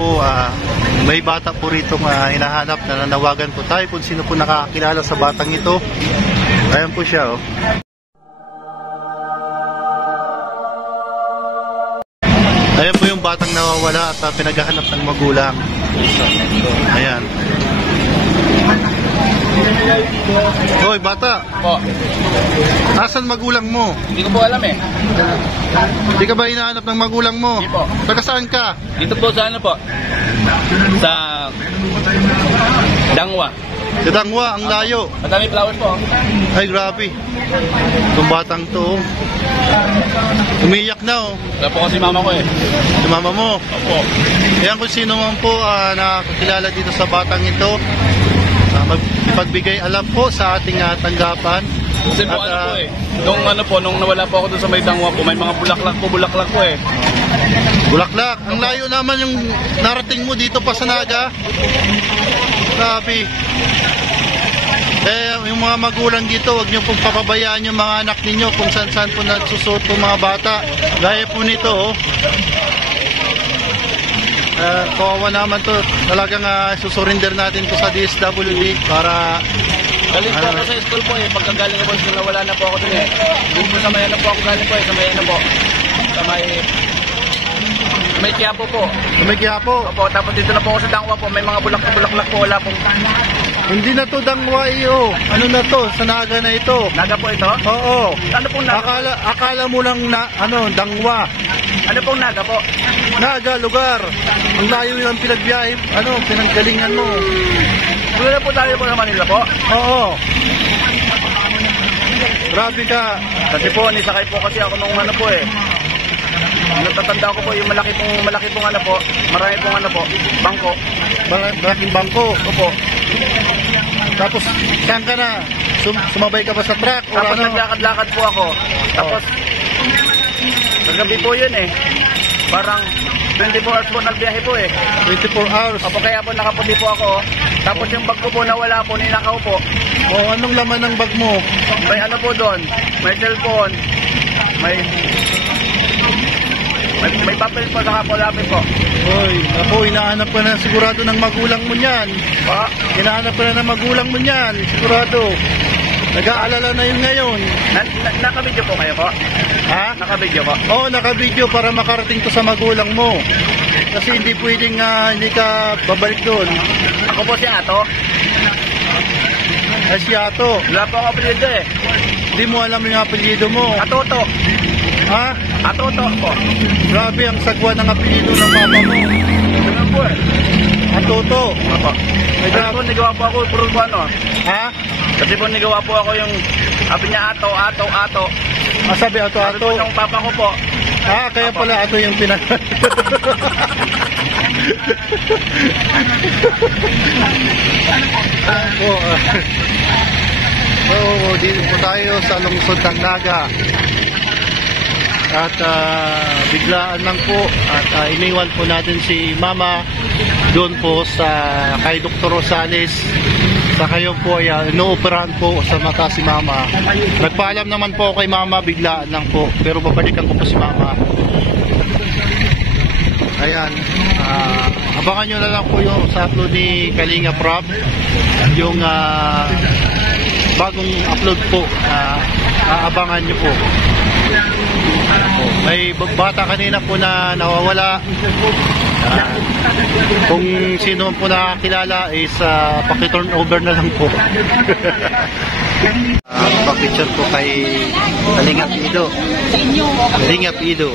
po, may bata po rito hinahanap na nanawagan po tayo kung sino po nakakilala sa batang ito. Ayan po siya, oh. Ayan po yung batang nawawala at pinaghahanap ng magulang. Ayan. Hoy, bata. Po. Nasaan magulang mo? Hindi ko po alam eh. Hindi ka ba hinahanap ng magulang mo? Hindi po. Taga saan ka? Dito po sa ano po? Sa Dangwa. Sa Dangwa, ang layo. Madami flowers po. Ay, grabe. Itong batang to, umiiyak na, oh. Wala po kasi mama ko eh. Si mama mo. Opo. Ayan kung sino man po nakakilala dito sa batang ito, magbigay alam po sa ating tanggapan. Kasi po ano po eh. Nung nawala po ako doon sa may Dangwa po, may mga bulaklak po eh. Bulaklak. Ang layo naman yung narating mo dito pa sa Naga. Grabe. Yung mga magulang dito, huwag nyo pong papabayaan yung mga anak ninyo kung saan po nagsusuot po mga bata. Gaya po nito, oh. Kawawa naman to. Talagang susurinder natin to sa DSWD para... Galing po ako sa school po eh. Pagkagaling po, nawala na po ako dun eh. Doon po sa may ano po ako galing po eh. Sa may ano po. Sa may Quiapo po. Sa may Quiapo? Opo, tapos dito na po ako sa Dangwa po. May mga bulaklak po. Wala pong... Hindi na to Dangwa iyo. Ano na to? Sa Naga na ito. Naga po ito? Oo. Ano pong Naga? Akala mo lang na Dangwa. Ano pong Naga po? Naga, lugar. Ang layo yung pinagbiyahe, pinanggalingan mo. Wala na po tayo po sa Manila po? Oo. Grabe ka. Kasi po, nisakay po kasi ako nung ano po eh. Natatanda ko po yung malaki pong ano po, marami pong ano po, bangko. Malaking bangko. Opo. Tapos, saan ka na? Sumabay ka ba sa truck? Tapos naglakad-lakad po ako. Tapos, nagabi po yun eh. Parang 24 hours po nagbiyahe po eh. 24 hours? Opo, kaya po nakaputi po ako. Tapos yung bag ko po nawala po, ninakaw po. O, anong laman ng bag mo? May ano po doon, may cellphone, may papel po, saka po lapis po. Hoy, ako, hinahanap ka na sigurado ng magulang mo niyan. Pa? Hinahanap ka na ng magulang mo niyan, sigurado. Nag-aalala na yun ngayon. Naka-video po kayo po? Ha? Naka-video po? Oo, naka-video para makarating to sa magulang mo. Kasi hindi pwedeng hindi ka babalik doon. Ako po si Ato. Ay, si Ato. Wala po ako apelyido eh. Hindi mo alam yung apelyido mo. Atoto. Ha? Atoto po. Grabe ang sagwa ng apelyido ng mama mo. Ganun po eh. Atoto. Opo. May Kasi po nigawa po ako, puro po ano. Ha? Kasi po nigawa po ako yung, sabi niya Ato. Sabi Ato. Sabi po ng papa ko po. Kaya pala Ato yung pinag... dito po tayo sa lungsod ng Naga. At biglaan lang po at iniwan po natin si Mama doon po kay Dr. Rosales. Sa kayo po ay inooperahan po sa mata si Mama. Nagpaalam naman po kay Mama, biglaan lang po, pero babalikan ko po si Mama. Ayan, abangan nyo na lang po yung sa upload ni Kalinga Prab, yung bagong upload po, aabangan nyo po. May bata kanina po na nawawala. Kung sino po nakakilala is paki-turn over na lang po. Pa-picture po kay Kalinga Pido. Kalinga Pido.